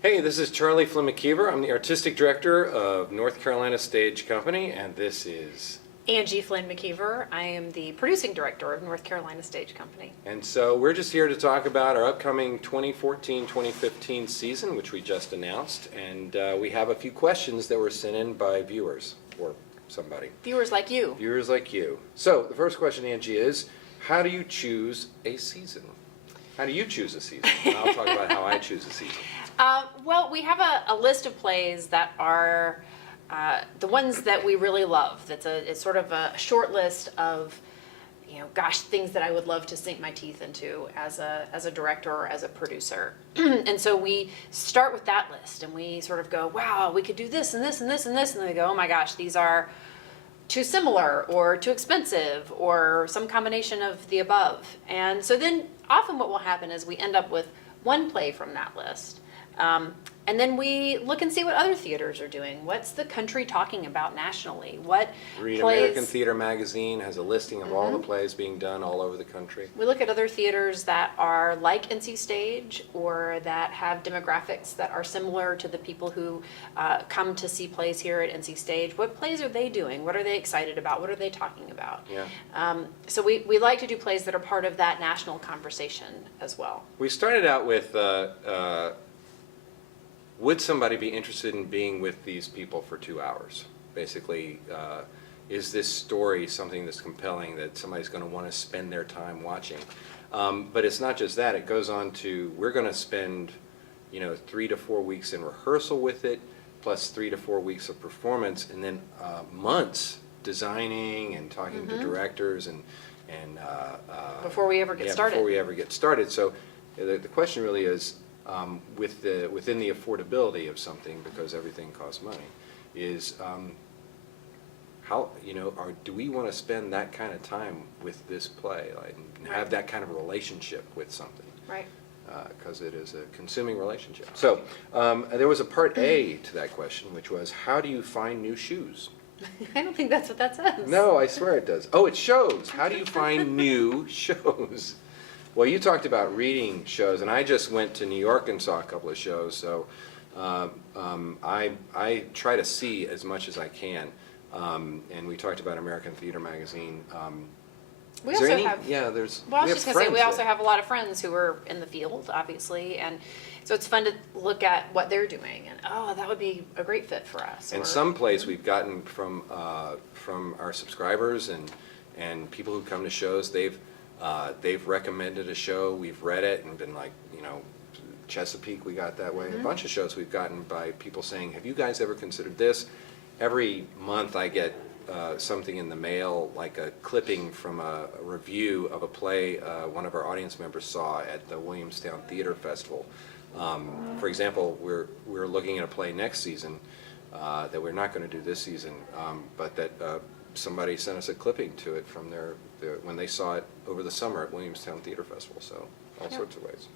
Hey, this is Charlie Flynn McKeever. I'm the Artistic Director of North Carolina Stage Company, and this is... Angie Flynn McKeever. I am the Producing Director of North Carolina Stage Company. And so we're just here to talk about our upcoming 2014-2015 season, which we just announced, and we have a few questions that were sent in by viewers, or somebody. Viewers like you. Viewers like you. So, the first question, Angie, is how do you choose a season? How do you choose a season? And I'll talk about how I choose a season. Well, we have a list of plays that are the ones that we really love. It's sort of a short list of, things that I would love to sink my teeth into as a director or as a producer. And so we start with that list and we sort of go, wow, we could do this and this and this and this. And then we go, oh my gosh, these are too similar or too expensive or some combination of the above. And so then often what will happen is we end up with one play from that list. And then we look and see what other theaters are doing. What's the country talking about nationally? What Read plays... American Theater Magazine has a listing of all the plays being done all over the country. We look at other theaters that are like NC Stage or that have demographics that are similar to the people who come to see plays here at NC Stage. What plays are they doing? What are they excited about? What are they talking about? Yeah. So we like to do plays that are part of that national conversation as well. We started out with, would somebody be interested in being with these people for 2 hours? Basically, is this story something that's compelling that somebody's going to want to spend their time watching? But it's not just that. It goes on to, we're going to spend 3 to 4 weeks in rehearsal with it, plus 3 to 4 weeks of performance, and then months designing and talking to directors and before we ever get started. Before we ever get started. So the question really is, within the affordability of something, because everything costs money, is how do we want to spend that kind of time with this play, and have that kind of relationship with something? Right. Because it is a consuming relationship. So there was a part A to that question, which was, how do you find new shoes? I don't think that's what that says. No, I swear it does. Oh, it shows. How do you find new shows? Well, you talked about reading shows, and I just went to New York and saw a couple of shows, so I try to see as much as I can. And we talked about American Theater Magazine. We also have, yeah, there's. well, I was just going to say, we also there. have a lot of friends who are in the field, obviously, and so it's fun to look at what they're doing, and oh, that would be a great fit for us. And some plays we've gotten from our subscribers and people who come to shows. They've recommended a show, we've read it and been like, Chesapeake we got that way. A bunch of shows we've gotten by people saying, have you guys ever considered this? Every month I get something in the mail, like a clipping from a review of a play one of our audience members saw at the Williamstown Theater Festival. For example, we're looking at a play next season that we're not going to do this season, but that somebody sent us a clipping to it from when they saw it over the summer at Williamstown Theater Festival, so all sorts of ways.